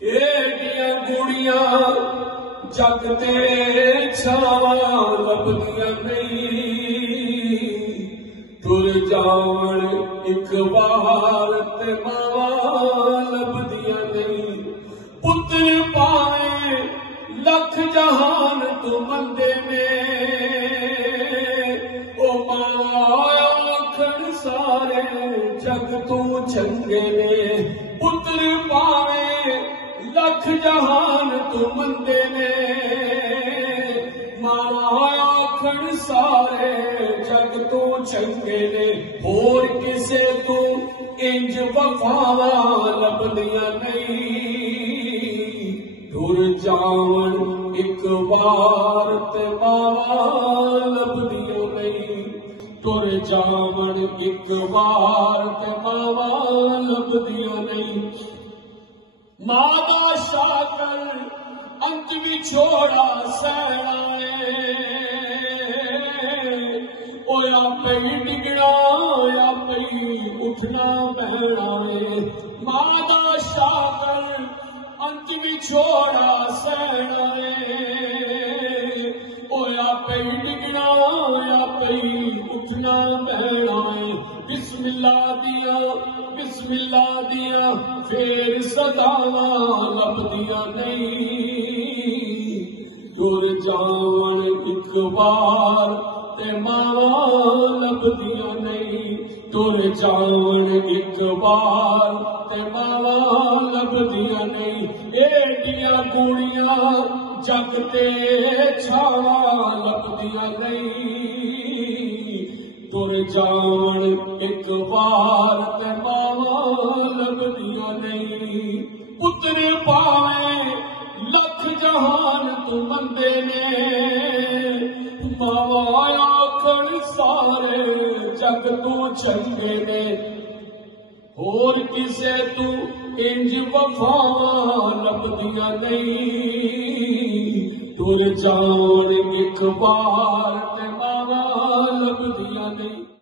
केडियां गुड़ियां जग ते छावां लभदियां नहीं, तुर जावण एक बार ते मावां लभदियां नहीं। पुत्र पावे लख जहान तू मंदे ने, ओ मां आखण सारे जग तू चंगे ने। पुत्र पावे लख जहान तू मंदे ने, मां आखण सारे जग तू चंगे ने। होर किसे तू इंज वफावां लभदियां नहीं, तुर जावण एक बार ते मावां लभदियां नहीं। तुर जावण एक बार ते मावां लभदियां नहीं। मां दा शाकर अंत विछोड़ा सहना ओ आपे डिगना आपे उठना बहना है। मां दा शाकर अंत विछोड़ा सहना ओ आपे डिगना आपे उठना बहना है। बिस्मिल्ला दिया फिर सदावां लभदियां नहीं, तुर जावण एक बार ते मावां लभदियां नहीं। तुर जावण एक बार ते मावां लभदियां नहीं। एडियां कुड़ियां जग ते छावां लभदियां नहीं, तुर जावण एक बार ते मावां लभदियां नहीं। पुत्र पावे लख जहान तू मंदे ने, मावां आखण सारे जग तू चंगे ने। होर किसे तू इंज वफावां लभदियां नहीं, तुर जावण एक बार